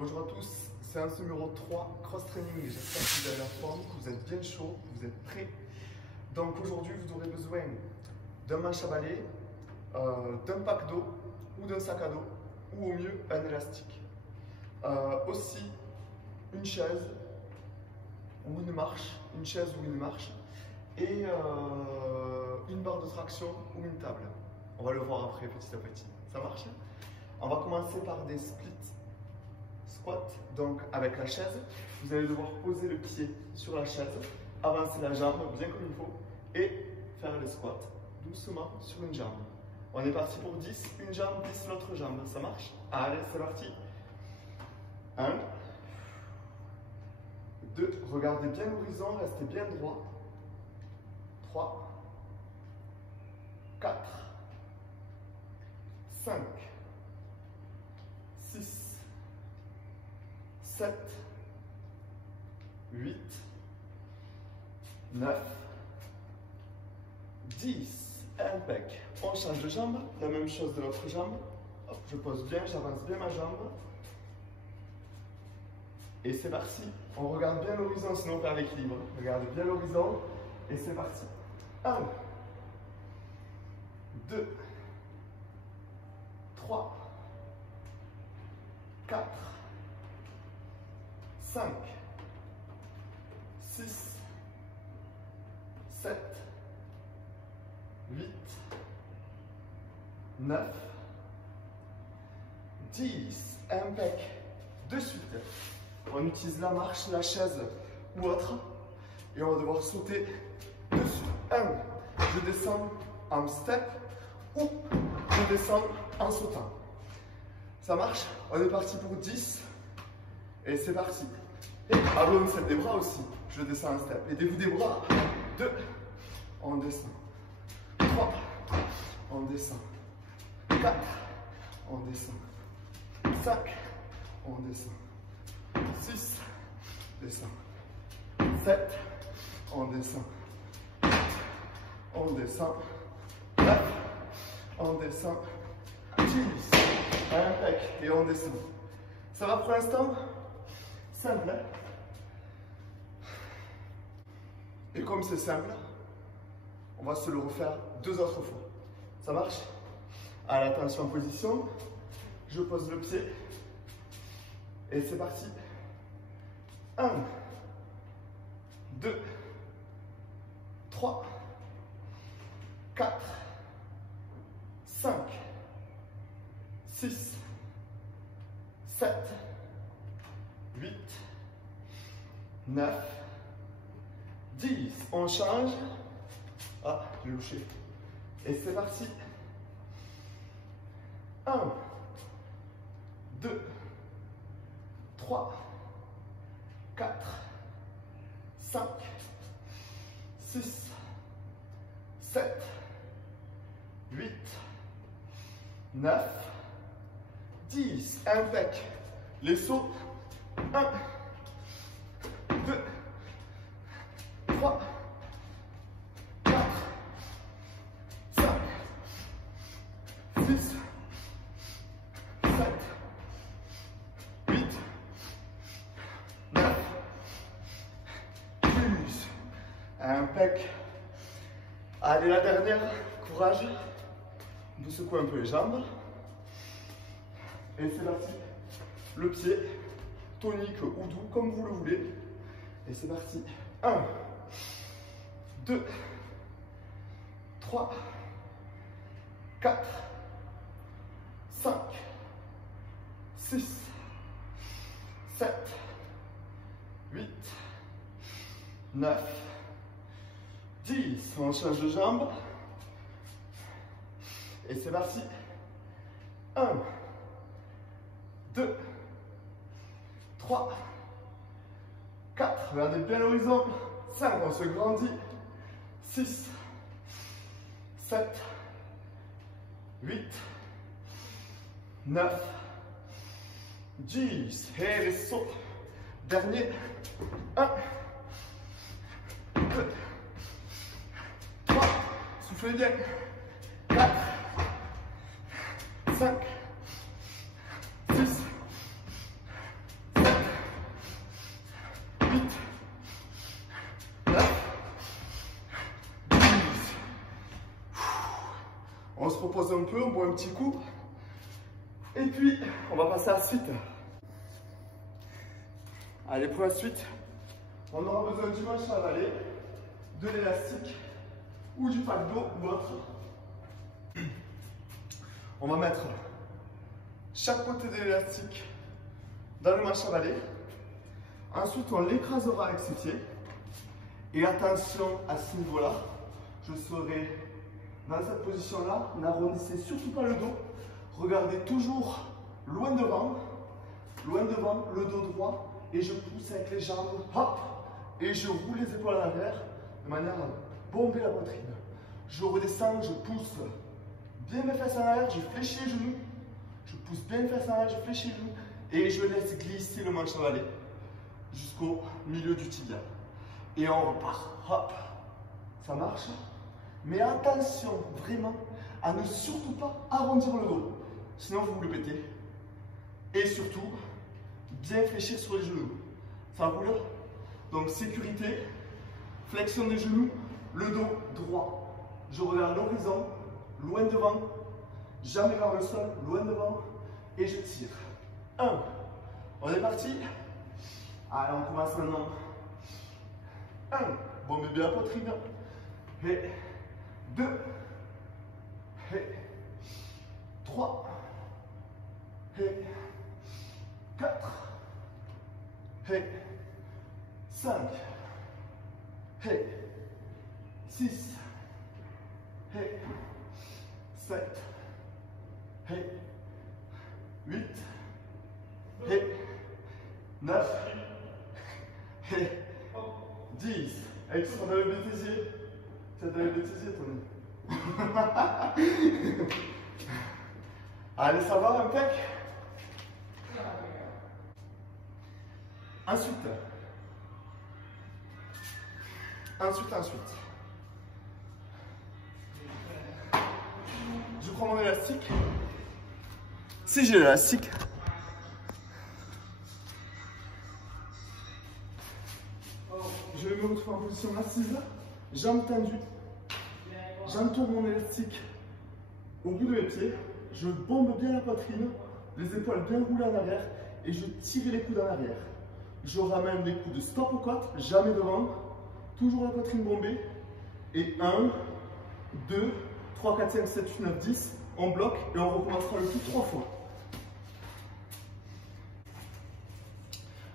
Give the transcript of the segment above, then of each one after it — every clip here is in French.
Bonjour à tous, séance numéro 3, cross-training. J'espère que vous avez la forme, que vous êtes bien chaud, que vous êtes prêts. Donc aujourd'hui, vous aurez besoin d'un manche à balai, d'un pack d'eau ou d'un sac à dos, ou au mieux un élastique. Aussi une chaise ou une marche, et une barre de traction ou une table. On va le voir après petit à petit. Ça marche? On va commencer par des splits squats. Donc avec la chaise, vous allez devoir poser le pied sur la chaise, avancer la jambe bien comme il faut et faire les squats doucement sur une jambe. On est parti pour 10, une jambe, 10 l'autre jambe. Ça marche? Allez, c'est parti. 1, 2, regardez bien l'horizon, restez bien droit. 3, 4, 5, 6, 7, 8, 9, 10. Impec. On change de jambe, la même chose de l'autre jambe. Hop, je pose bien, j'avance bien ma jambe. Et c'est parti. On regarde bien l'horizon, sinon on perd l'équilibre. Regarde bien l'horizon et c'est parti. 1, 2, 3, 4, 5, 6, 7, 8, 9, 10. Impec. De suite, on utilise la marche, la chaise ou autre et on va devoir sauter dessus. 1, je descends en step ou je descends en sautant. Ça marche? On est parti pour 10 et c'est parti. Et allons des bras aussi. Je descends en step. Aidez-vous des bras. 2, on descend. 3, on descend. 4, on descend. 5, on descend. 6, descend. 7, on descend. 8, on descend. 9, on descend. 10, impec, et on descend. Ça va pour l'instant? Simple, hein? Et comme c'est simple, on va se le refaire 2 autres fois. Ça marche? À l'attention en position, je pose le pied et c'est parti. 1, 2, 3, 4, 5, 6, 7, 8, 9, 10. On change. Ah, j'ai louché. Et c'est parti. 1, 2, 3, 4, 5, 6, 7, 8, 9, 10. Impec. Les sauts. 1, 2, 3, 4, 5, 6, 7, 8, 9, 10. Impec. Allez, la dernière. Courage. Vous secouez un peu les jambes. Et c'est parti. Le pied, tonique ou doux, comme vous le voulez. Et c'est parti. 1, 2, 3, 4, 5, 6, 7, 8, 9, 10. On change de jambe. Et c'est parti. 1, 2, 3, 4. Regardez bien l'horizon. 5, on se grandit. 6, 7, 8, 9, 10. Et les sauts. Dernier. 1, 2, 3. Soufflez bien. 4, 5, 6, on se repose un peu, on boit un petit coup. Et puis, on va passer à la suite. Allez, pour la suite, on aura besoin du manche à balai, de l'élastique ou du pack d'eau ou autre. On va mettre chaque côté de l'élastique dans le manche à balai. Ensuite, on l'écrasera avec ses pieds. Et attention à ce niveau-là, je serai dans cette position-là. N'arrondissez surtout pas le dos. Regardez toujours loin devant, le dos droit. Et je pousse avec les jambes, hop, et je roule les épaules à l'arrière de manière à bomber la poitrine. Je redescends, je pousse bien mes fesses en arrière, je fléchis les genoux. Je pousse bien les fesses en arrière, je fléchis les genoux. Et je laisse glisser le manche à balai jusqu'au milieu du tibia. Et on repart. Hop. Ça marche. Mais attention vraiment à ne surtout pas arrondir le dos. Sinon vous le pétez. Et surtout, bien fléchir sur les genoux. Ça roule. Donc sécurité, flexion des genoux, le dos droit. Je regarde l'horizon, loin devant, jamais vers le sol, loin devant. Et je tire. 1. On est parti. Allez, on commence maintenant. 1. Bon bébé la poitrine. Et 2. Et 3. Et 4. Et 5. Et 6. Et 7. Et 8. Et 9. Et 10. Extra dans le bêtisier. Tu as dans le bêtisier, Tony. Allez, ça va, impec. Ensuite. Je prends mon élastique. Si j'ai l'élastique, je vais me retrouver en position assise, jambes tendues. J'entoure mon élastique au bout de mes pieds. Je bombe bien la poitrine, les épaules bien roulées en arrière et je tire les coudes en arrière. Je ramène les coudes stop aux côtes, jamais devant. Toujours la poitrine bombée. Et 1, 2, 3, 4, 5, 7, 8, 9, 10. On bloque et on recommencera le tout 3 fois.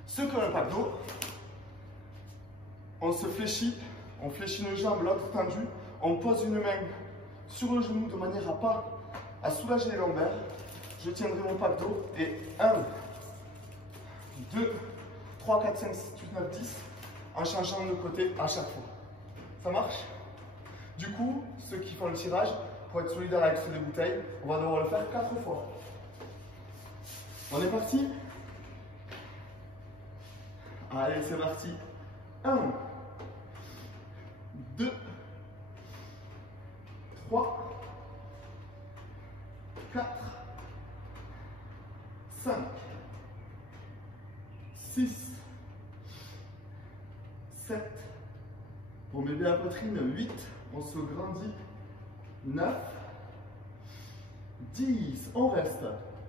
Ceux qui ont un pack d'eau, on se fléchit, on fléchit une jambe, l'autre tendue. On pose une main sur le genou de manière à soulager les lombaires. Je tiendrai mon pack d'eau et 1, 2, 3, 4, 5, 6, 8, 9, 10 en changeant de côté à chaque fois. Ça marche? Du coup, ceux qui font le tirage, pour être solidaire avec ceux des bouteilles, on va devoir le faire 4 fois. On est parti? Allez, c'est parti. 1, 2, 3, 4, 5, 6, 7, pour m'aider la poitrine, 8, on se grandit, 9, 10, on reste.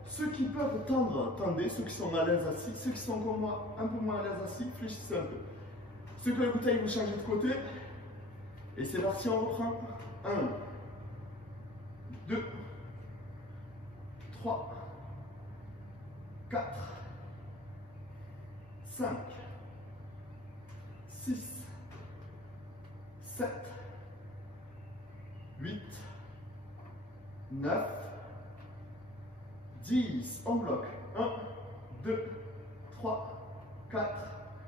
Ceux qui peuvent tendre, tendez, ceux qui sont à l'aise assis, ceux qui sont comme moi, un peu moins à l'aise assis, fléchissez un peu. Ceux qui ont la bouteille, vous changez de côté, et c'est parti, on reprend. 1, 2, 3, 4, 5, 6, 7, 8, 9, 10. On bloque. 1, 2, 3, 4,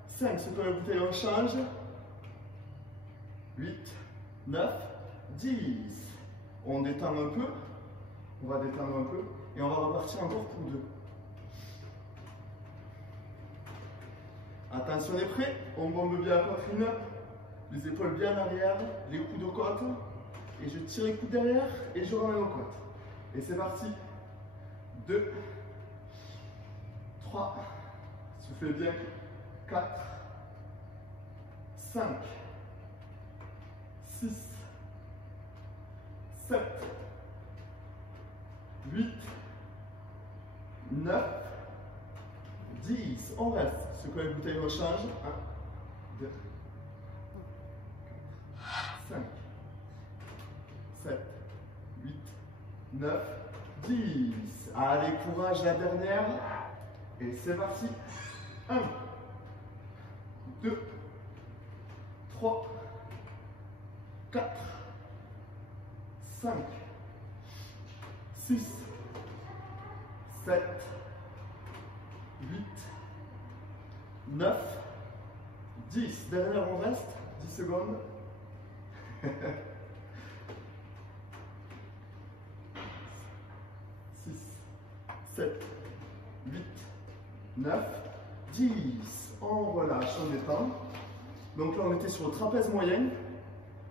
5. Ceux qui ont la bouteille, on change. 8, 9, 10. On détend un peu. On va détendre un peu. Et on va repartir encore pour 2. Attention, on est prêt. On bombe bien la poitrine. Les épaules bien en arrière. Les coudes aux côtes. Et je tire les coudes derrière. Et je ramène aux côtes. Et c'est parti. 2, 3, soufflez bien. 4, 5, 6, 7, 8, 9, 10. On reste. Ceux qui ont les bouteilles rechange. 1, 2, 5, 7, 8, 9, 10. Allez, courage, la dernière. Et c'est parti. 1, 2, 3, 4, 5, 6, 7, 8, 9, 10. Derrière, on reste. 10 secondes. 6, 7, 8, 9, 10. On relâche, on détend. Donc là, on était sur le trapèze moyen.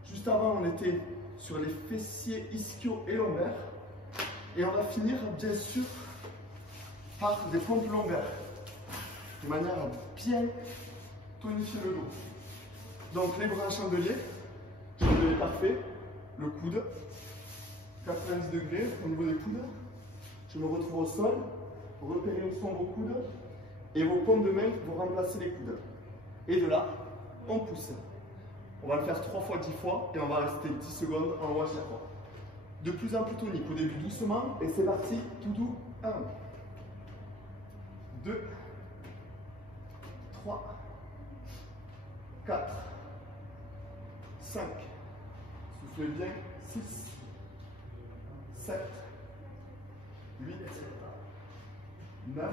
Juste avant, on était sur les fessiers ischio et lombaires. Et on va finir, bien sûr, par des pompes lombaires, de manière à bien tonifier le dos. Donc les bras chandelier parfait, le coude, 90 degrés au niveau des coudes. Je me retrouve au sol, repérez où sont vos coudes, et vos paumes de main vont remplacer les coudes. Et de là, on pousse. On va le faire 3 fois, 10 fois, et on va rester 10 secondes en haut à chaque fois. De plus en plus tonique, au début doucement, et c'est parti, tout doux. 1, 2, 3, 4, 5, soufflez bien, 6, 7, 8, 9,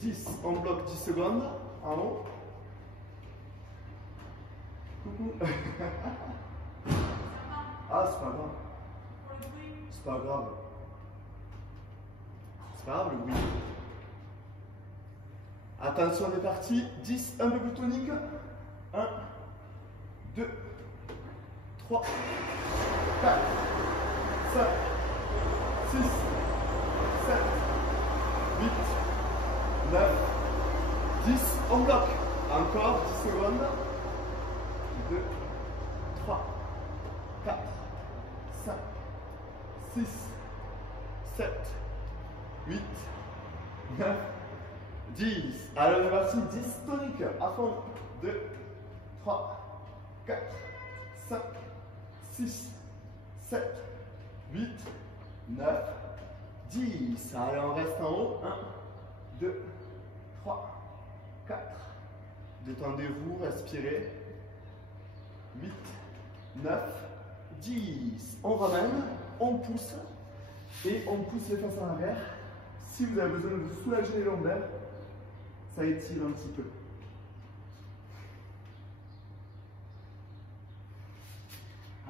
10. On bloque 10 secondes, en haut. Coucou. Ah, c'est pas grave. C'est pas grave. C'est pas grave le bruit. Attention, on est parti. 10, un peu plus tonique. 1, 2, 3, 4, 5, 6, 7, 8, 9, 10. On bloque. Encore 10 secondes. 2, 3, 4, 5, 6, 7, 8, 9, 10. Alors, on est parti. 10 toniques. À fond. 2, 3, 4, 5, 6, 7, 8, 9, 10. Allez, on reste en haut. 1, 2, 3, 4. Détendez-vous, respirez. 8, 9, 10. On ramène, on pousse et on pousse les fesses en arrière. Si vous avez besoin de vous soulager les lombaires, ça étire un petit peu.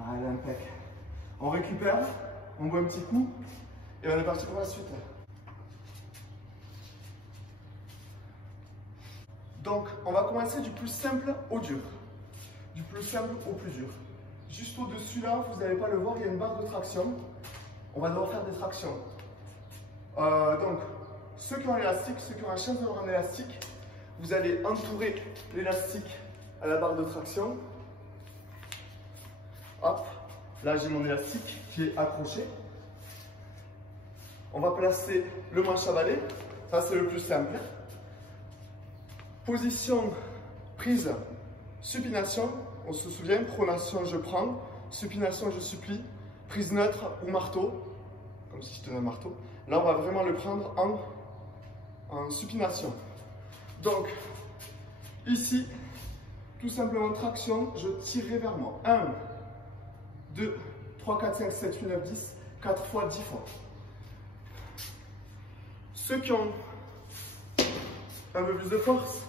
Allez, impec. On récupère, on boit un petit coup et on est parti pour la suite. Donc, on va commencer du plus simple au dur. Du plus simple au plus dur. Juste au-dessus là, vous n'allez pas le voir, il y a une barre de traction. On va devoir faire des tractions. Donc, ceux qui ont l'élastique, ceux qui ont la chance d'avoir un élastique, vous allez entourer l'élastique à la barre de traction. Hop, là j'ai mon élastique qui est accroché. On va placer le manche à balai, ça c'est le plus simple. Position prise, supination, on se souvient, pronation je prends, supination je supplie, prise neutre ou marteau, comme si je tenais un marteau. Là on va vraiment le prendre en supination. Donc, ici, tout simplement traction, je tirerai vers moi. 1, 2, 3, 4, 5, 7, 8, 9, 10, 4 fois, 10 fois. Ceux qui ont un peu plus de force,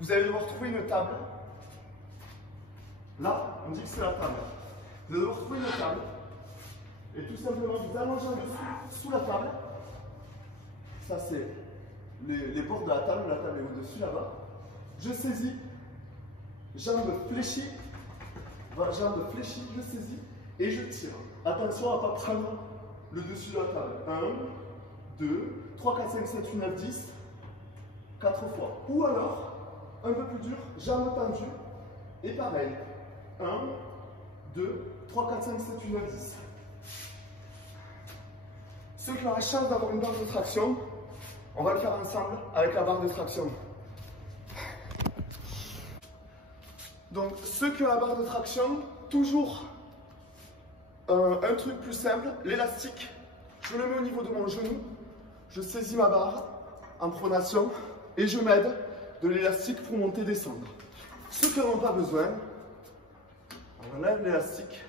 vous allez devoir trouver une table. Là, on dit que c'est la table. Vous allez devoir trouver une table et tout simplement vous allongez en dessous, sous la table. Ça, c'est les bords de la table est au-dessus là-bas. Je saisis, jambe fléchie, je saisis et je tire. Attention à ne pas prendre le dessus de la table. 1, 2, 3, 4, 5, 7, 8, 9, 10, 4 fois. Ou alors, un peu plus dur, jambe tendue et pareil. 1, 2, 3, 4, 5, 7, 8, 9, 10. Ceux qui ont la chance d'avoir une barre de traction, on va le faire ensemble avec la barre de traction. Donc, ceux qui ont la barre de traction, toujours un truc plus simple, l'élastique. Je le mets au niveau de mon genou, je saisis ma barre en pronation et je m'aide de l'élastique pour monter et descendre. Ceux qui n'en ont pas besoin, on enlève l'élastique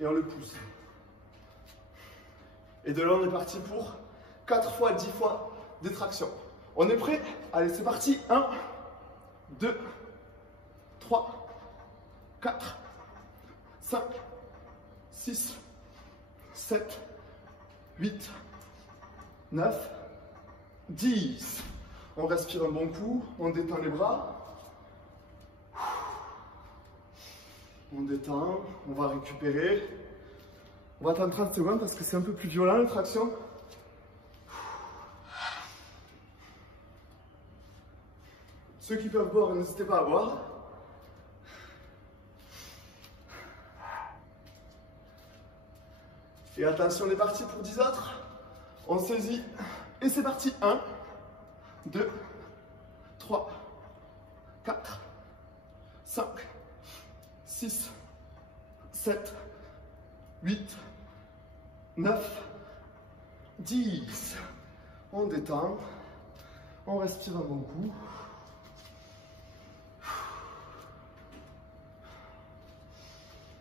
et on le pousse. Et de là, on est parti pour 4 fois, 10 fois des tractions. On est prêt? Allez, c'est parti. 1, 2, 3, 4, 5, 6, 7, 8, 9, 10. On respire un bon coup, on détend les bras. On détend, on va récupérer. On va attendre 30 secondes parce que c'est un peu plus violent la traction. Ceux qui peuvent boire, n'hésitez pas à boire. Et attention, on est parti pour 10 autres. On saisit. Et c'est parti. 1, 2, 3, 4, 5, 6, 7, 8, 9, 10. On détend. On respire un bon coup.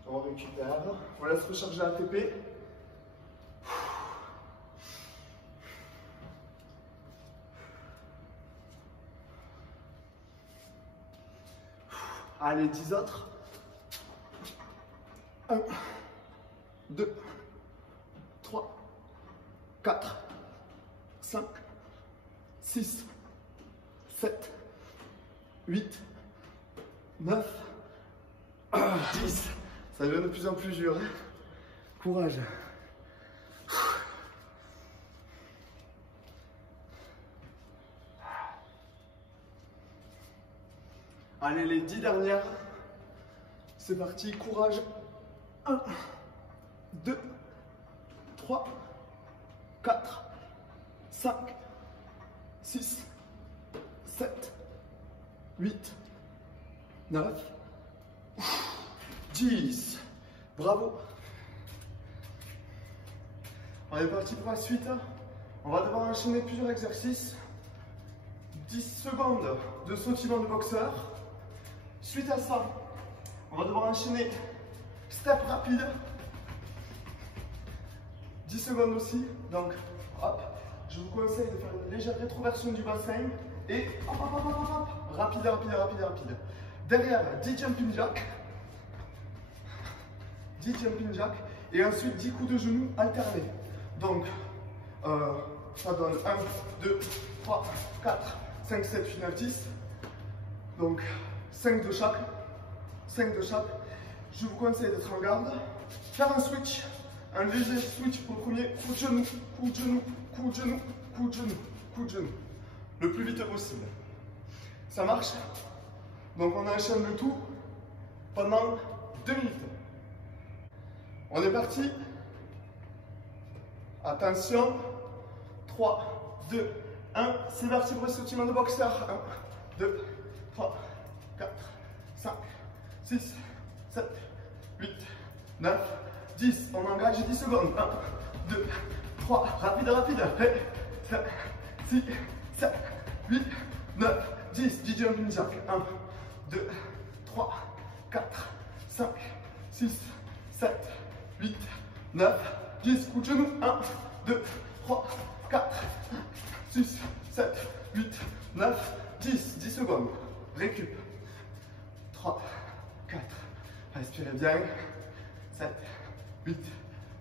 On récupère. On laisse recharger l'ATP. Allez, 10 autres. 1, 2, 3, 4, 5, 6, 7, 8, 9, 10. Ça devient de plus en plus dur. Courage. Allez, les 10 dernières. C'est parti, courage. 1, 2, 3, 4, 5, 6, 7, 8, 9, 10. Bravo. On est parti pour la suite. On va devoir enchaîner plusieurs exercices. 10 secondes de sautillement de boxeur. Suite à ça, on va devoir enchaîner step rapide. 10 secondes aussi. Donc, hop, je vous conseille de faire une légère rétroversion du bassin. Et hop, hop, hop, hop, hop, rapide, rapide, rapide, rapide. Derrière, 10 jumping jack. 10 jumping jack. Et ensuite, 10 coups de genoux alternés. Donc, ça donne 1, 2, 3, 4, 5, 7, 8, 9, 10. Donc, 5 de chaque. 5 de chaque. Je vous conseille d'être en garde. Faire un switch. Un léger switch pour le premier. Coup de genou, coup de genou, coup de genou, coup de genou, coup de genou. Le plus vite possible. Ça marche? Donc, on enchaîne le tout pendant 2 minutes. On est parti. Attention. 3, 2, 1. C'est parti pour le sautillement de boxeur. 1, 2, 3, 4, 5, 6, 7, 8, 9, 10. On engage 10 secondes. 1, 2, 3. Rapide, rapide. 7, 6, 7, 8, 9, 10. 10 jumping jack. 1, 2, 3, 4, 5, 6, 7, 8, 9, 10. Coup de genou. 1, 2, 3, 4, 6, 7, 8, 9, 10. 10 secondes. Récup. 3, 4. Respirez bien. 7, 8,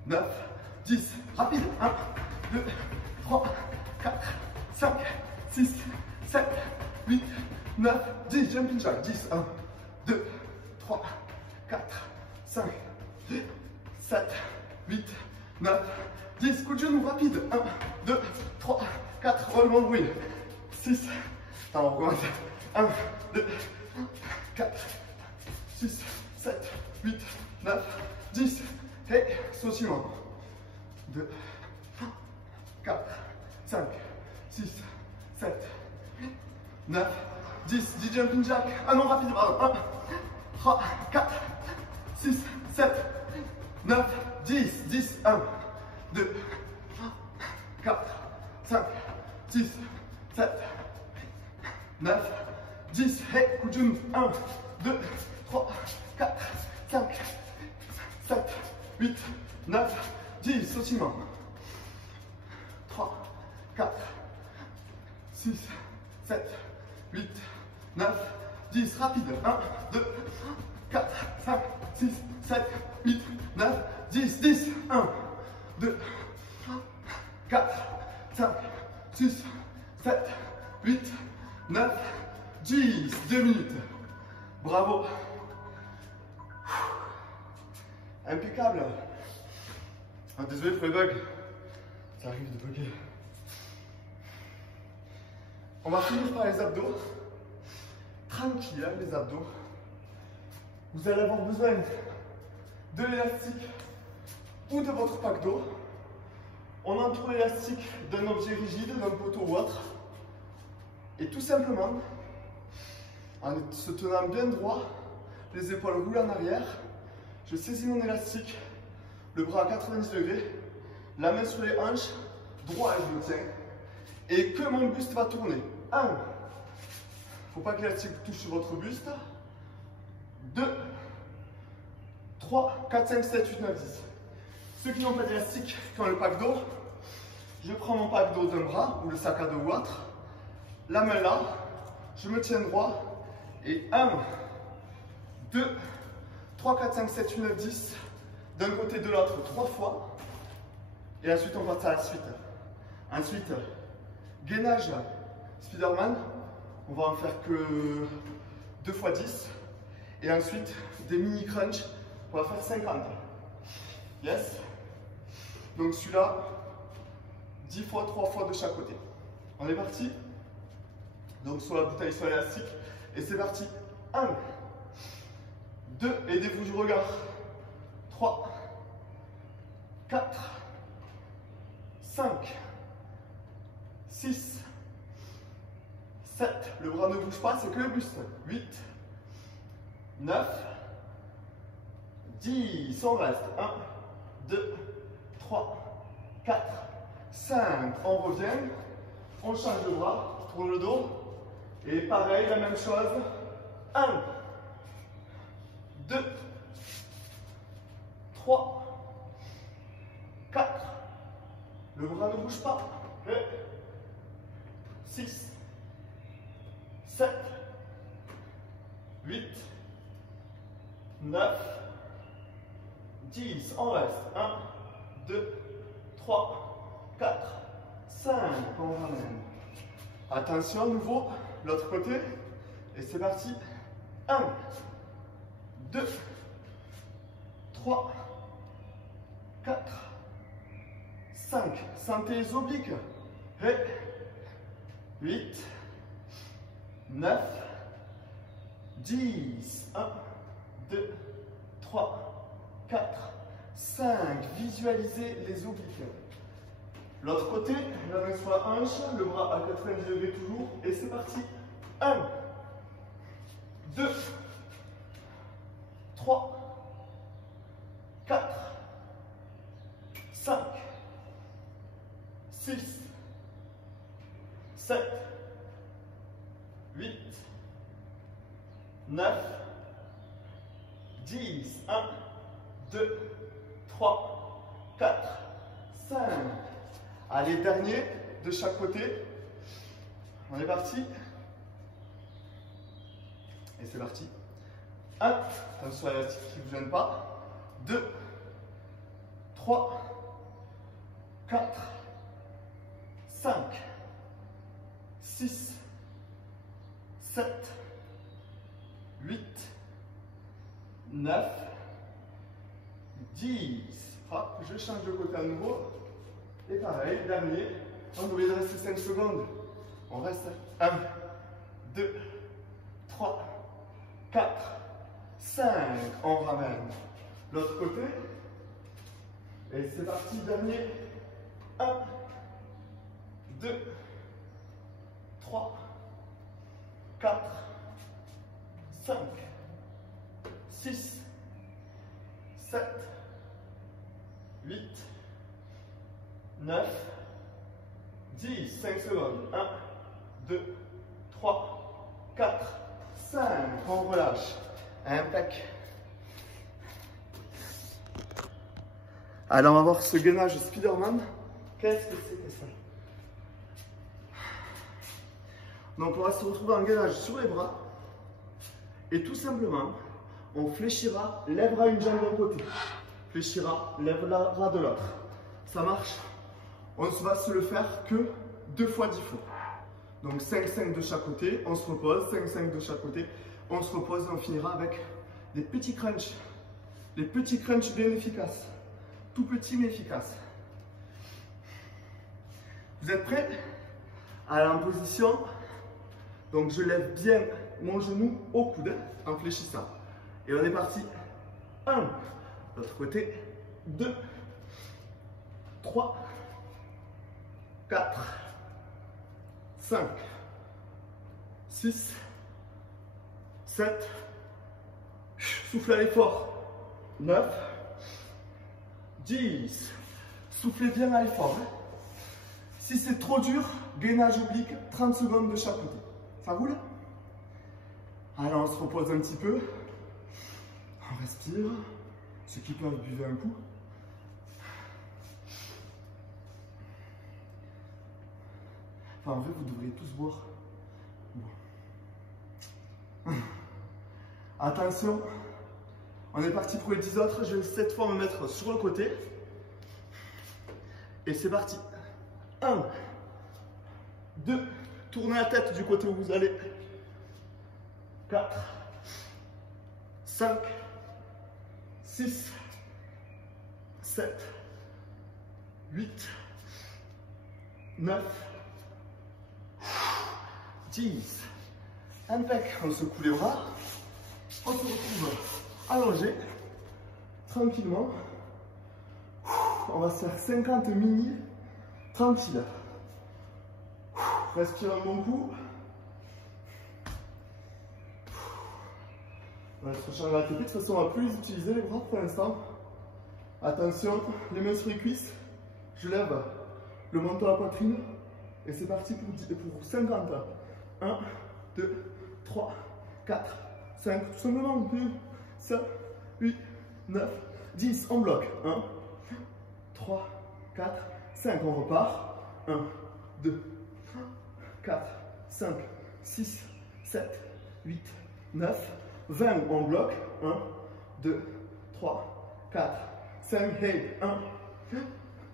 9, 10. Rapide. 1, 2, 3, 4, 5, 6, 7, 8, 9, 10. Jumping jack. 10. 1, 2, 3, 4, 5, 7, 8, 9, 10. Coup de genou rapide. 1, 2, 3, 4. Roulement de bruit. 6. Attends, on recommence. 1, 2, 4, 6, 7, 8, 9, 10. Et sautillement. 2, 4, 5, 6, 7, 9, 10. 10 jumping jack. Ah non, rapide. 1, 3, 4, 6, 7, 9, 10. 10. 1, 2, 4, 5, 6, 7, 9, 10. Hey, coup de genou. 1, 2, 3, 4, 5, 7, 8, 9, 10. Sautillement. 3, 4, 6, 7, 8, 9, 10. Rapide. 1, 2, 4, 5, 6, 7, 8, 9, 10. 10. 1, 2, 4, 5, 6, 7, 8, 9, 10. 2 minutes. Bravo. Impeccable. Ah, désolé pour les bugs. Ça arrive de bugger. On va finir par les abdos. Tranquille, hein, les abdos. Vous allez avoir besoin de l'élastique ou de votre pack d'eau. On entoure l'élastique d'un objet rigide, d'un poteau ou autre. Et tout simplement, en se tenant bien droit, les épaules roulées en arrière, je saisis mon élastique, le bras à 90 degrés, la main sur les hanches, droit et je le tiens. Et que mon buste va tourner. 1. Il ne faut pas que l'élastique touche votre buste. 2, 3, 4, 5, 7, 8, 9, 10. Ceux qui n'ont pas d'élastique, qui ont le pack d'eau, je prends mon pack d'eau d'un bras ou le sac à dos ou autre, la main là, je me tiens droit et 1, 2, 3, 4, 5, 7, 8, 9, 10, d'un côté de l'autre 3 fois et ensuite on passe à la suite. Ensuite, gainage Spiderman, on va en faire que 2 fois 10 et ensuite des mini crunch, on va faire 50. Yes. Donc celui-là, 10 fois, 3 fois de chaque côté. On est parti. Donc sur la bouteille, sur l'élastique. Et c'est parti. 1, 2, aidez-vous du regard. 3, 4, 5, 6, 7. Le bras ne bouge pas, c'est que le buste. 8, 9, 10. On reste. 1, 2, 3, 4, 5. On revient. On change de bras. Je tourne le dos. Et pareil, la même chose. 1, 2, 3, 4. Le bras ne bouge pas. 6, 7, 8, 9, 10. On reste. 1, 2, 3, 4, 5. On ramène. Attention à nouveau, l'autre côté. Et c'est parti. 1, 2, 3, 4, 5. Sentez les obliques. Et 8, 9, 10. 1, 2, 3, 4, 5. Visualisez les obliques. L'autre côté, la main sur la hanche, le bras à 90 degrés toujours. Et c'est parti. 1, 2, 3, 4, 5, 6, 7, 8, 9, 10. 1, 2, 3, 4, 5. Allez, dernier de chaque côté. On est parti. Et c'est parti. 1, attention à l'élastique qui ne vous gêne pas. 2, 3, 4, 5, 6, 7, 8, 9, 10. Hop, je change de côté à nouveau. Et pareil, dernier. On oublie de rester 5 secondes. On reste 1, 2, 3, 4, 5. On ramène. L'autre côté. Et c'est parti, dernier. 1, 2, 3, 4, 5, 6, 7, 8, 9, 10, 5 secondes. 1, 2, 3, 4, 5. On relâche. Impec. Alors on va voir ce gainage Spider-Man. Qu'est-ce que c'est que ça? Donc on va se retrouver en gainage sur les bras. Et tout simplement, on fléchira, lèvera une jambe d'un côté. Fléchira, lèvera de l'autre. Ça marche? On va se le faire que 2 fois 10 fois. Donc 5-5 de chaque côté, on se repose, 5-5 de chaque côté, on se repose et on finira avec des petits crunchs. Les petits crunchs bien efficaces. Tout petit mais efficace. Vous êtes prêts? Allez en position. Donc je lève bien mon genou au coude en fléchissant. Et on est parti. 1, l'autre côté, 2, 3, 4, 5, 6, 7, souffle à l'effort, 9, 10, soufflez bien à l'effort. Si c'est trop dur, gainage oblique, 30 secondes de chaque côté. Ça roule? Alors on se repose un petit peu, on respire, ceux qui peuvent buvez un coup. Enfin, en vrai, vous devriez tous boire. Bon. Attention, on est parti pour les 10 autres. Je vais cette fois me mettre sur le côté. Et c'est parti. 1, 2, tournez la tête du côté où vous allez. 4, 5, 6, 7, 8, 9, 10. Impec. On secoue les bras. On se retrouve allongé. Tranquillement. On va se faire 50 mini. Tranquille. Respire un bon coup. On va se recharger la tête. De toute façon, on va plus utiliser les bras pour l'instant. Attention, les mains sur les cuisses. Je lève le menton à la poitrine. Et c'est parti pour 50. 1, 2, 3, 4, 5, tout simplement. 2, 7, 8, 9, 10. On bloque. 1, 3, 4, 5. On repart. 1, 2, 4, 5, 6, 7, 8, 9, 20. On bloque. 1, 2, 3, 4, 5. Hey. 1,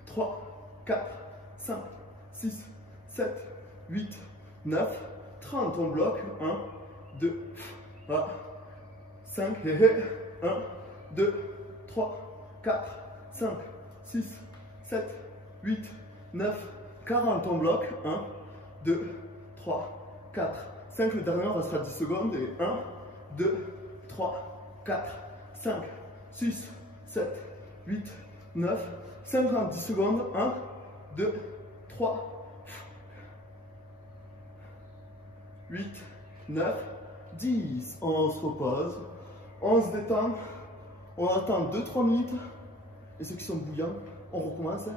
3, 4, 5, 6, 7, 8, 9, 30. On bloque. 1, 2, 5. Hey, hey. 1, 2, 3, 4, 5, 6, 7, 8, 9, 40. On bloque. 1, 2, 3, 4, 5. Le dernier restera 10 secondes. Et 1, 2, 3, 4, 5, 6, 7, 8, 9, 50. 10 secondes. 1, 2, 3, 8, 9, 10. On se repose. On se détend. On attend 2-3 minutes. Et ceux qui sont bouillants, on recommence.